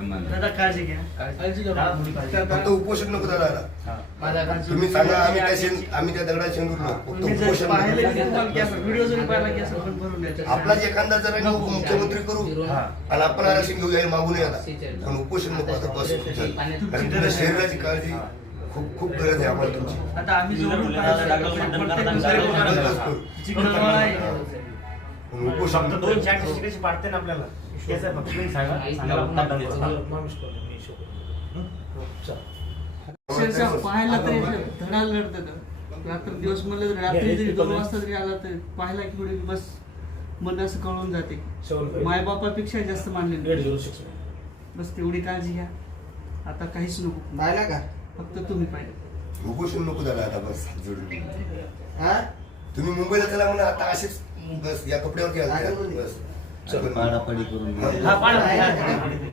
दादा काळजी घ्या. काळजी घ्या. थोडी काळजी घ्या. फक्त उपोषण नको दादा. हा. माझा काळजी- तुम्ही सांगा आम्ही त्या शेण आम्ही त्या दगडात शेंगूर फक्त तुम्ही जर उपोषण पाहिलं नको. की तुम्हाला गॅस व्हिडिओ जरी पाहिला गॅस आपण भरून द्यायचा. आपलाच एखादा जरा मुख्यमंत्री करू हा. आणि आपण आरक्षण घेऊ यायला मागू नये आता. पण उपोषण नको आता बस. झालं. कारण तुमच्या शरीराची काळजी खूप खूप गरज आहे आम्हाला तुमची. आता आम्ही जोडून पाहिलं तर प्रत्येक दुसऱ्या चिखलवाडा आहे. फक्त दोन चार पाडते ना आपल्याला? तेच आहे फक्त तुम्ही सांगा आपण मतदान करू. हं? अक्षरशः पाहायला तरी असं धडा लढत रात्र दिवस म्हणलं तरी रात्री जरी दोन वाजता जरी आला तर पाहायला की पुढे बस मन असं कळून जाते. मायबापापेक्षा जास्त मानले बस तेवढी काळजी घ्या. आता काहीच नको. पाहिला का? फक्त तुम्ही पाहिजे उपोषण नको झालं आता बस जोडून. हा? तुम्ही मुंबईला चला म्हणा आता असेच बस या कपड्यावर घ्या बस. पाडापाडी करून हा. हा. पाडा